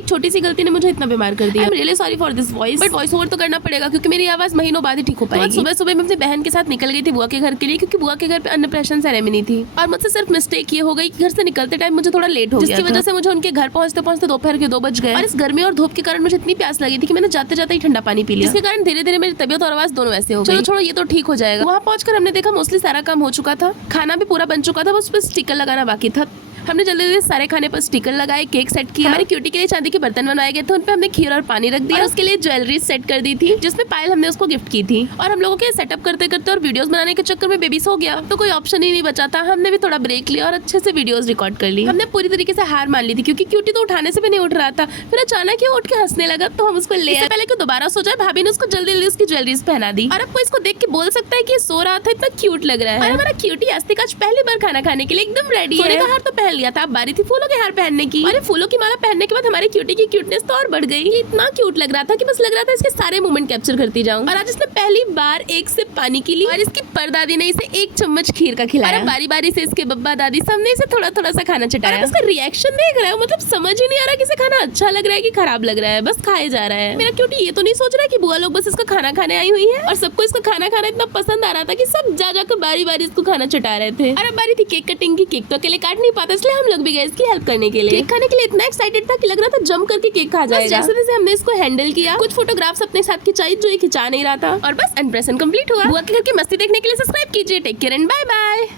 एक छोटी सी गलती ने मुझे इतना बीमार कर दिया। I am really sorry for this voice, but voice over तो करना पड़ेगा क्योंकि मेरी आवाज महीनों बाद ही ठीक हो पाएगी। सुबह सुबह मैं अपनी बहन के साथ निकल गई थी बुआ के घर के लिए, क्योंकि बुआ के घर पे अन्नप्राशन सेरेमनी थी और मुझसे सिर्फ मिस्टेक ये हो गई कि घर से निकलते टाइम मुझे थोड़ा लेट हो गया, जिसकी वजह से मुझे उनके घर पहुंचते पहुंचते दोपहर के 2 बज गए। और इस गर्मी और धूप के कारण मुझे इतनी प्यास लगी थी कि मैंने जाते जाते ही ठंडा पानी पी लिया, जिसके कारण धीरे धीरे मेरी तबियत और आवाज दोनों ऐसे हो गई। चलो छोड़ो, ये तो ठीक हो जाएगा। वहाँ पहुंचकर हमने देखा मोस्टली सारा काम हो चुका था, खाना भी पूरा बन चुका था, बस उस पर स्टिकर लगाना बाकी था। हमने जल्दी जल्दी सारे खाने पर स्टिकर लगाए, केक सेट किया, हमारी क्यूटी के लिए चांदी के बर्तन बनवाए गए थे, उन पे हमने खीर और पानी रख दिया और उसके लिए ज्वेलरी सेट कर दी थी, जिसमें पायल हमने उसको गिफ्ट की थी। और हम लोगों के सेटअप करते करते और वीडियोस बनाने के चक्कर में बेबी सो गया, तो कोई ऑप्शन ही नहीं बचा था। हमने भी थोड़ा ब्रेक लिया और अच्छे से वीडियोस रिकॉर्ड कर ली। हमने पूरी तरीके से हार मान ली थी क्योंकि क्यूटी तो उठाने से भी नहीं उठ रहा था। फिर अचानक उठ के हंसने लगा, तो हम उसको ले आए। पहले कि दोबारा सो जाए, भाभी ने उसको जल्दी जल्दी उसकी ज्वेलरीज पहना दी। और अब कोई इसको देख के बोल सकता है कि सो रहा था, इतना क्यूट लग रहा है। और हमारा क्यूटी आस्तिक आज पहली बार खाना खाने के लिए एकदम रेडी है। सोने का हार तो पहन लिया था, अब बारी थी फूलों के हार पहनने की। और फूलों की माला पहनने के बाद हमारी क्यूटी की क्यूटनेस तो और बढ़ गई। इतना क्यूट लग रहा था कि बस लग रहा था इसके सारे मोमेंट कैप्चर करती जाऊं। और आज इसने पहली बार एक सिप पानी की ली और इसकी परदादी ने इसे 1 चम्मच खीर का खिलाया। और बारी बारी से इसके बब्बा दादी सबने इसे थोड़ा थोड़ा सा खाना चटाया। इसका रिएक्शन देख रहे हो, मतलब समझ ही नहीं आ रहा कि इसे खाना अच्छा लग रहा है कि खराब लग रहा है, बस खाए जा रहा है। मेरा क्यूटी ये तो नहीं सोच रहा है कि बुआ लोग बस इसका खाना खाने आई हुई है। और सबको इसका खाना खाना इतना पसंद आ रहा था कि सब जा जाकर बारी बारी इसको खाना चटा रहे थे। और अब बारी थी केक कटिंग की। केक तो अकेले काट नहीं पाता, इसलिए हम लोग भी गए इसकी हेल्प करने के लिए। केक खाने के लिए इतना एक्साइटेड था कि लग रहा था जम करके केक खा जाएगा। जैसे जैसे हमने इसको हैंडल किया, कुछ फोटोग्राफ्स अपने साथ खिंचाई जो ये खिंचा नहीं रहा था, और बस अनप्रेशन कंप्लीट हुआ। बुआ के घर की मस्ती देखने के लिए सब्सक्राइब कीजिए। Take care and bye bye.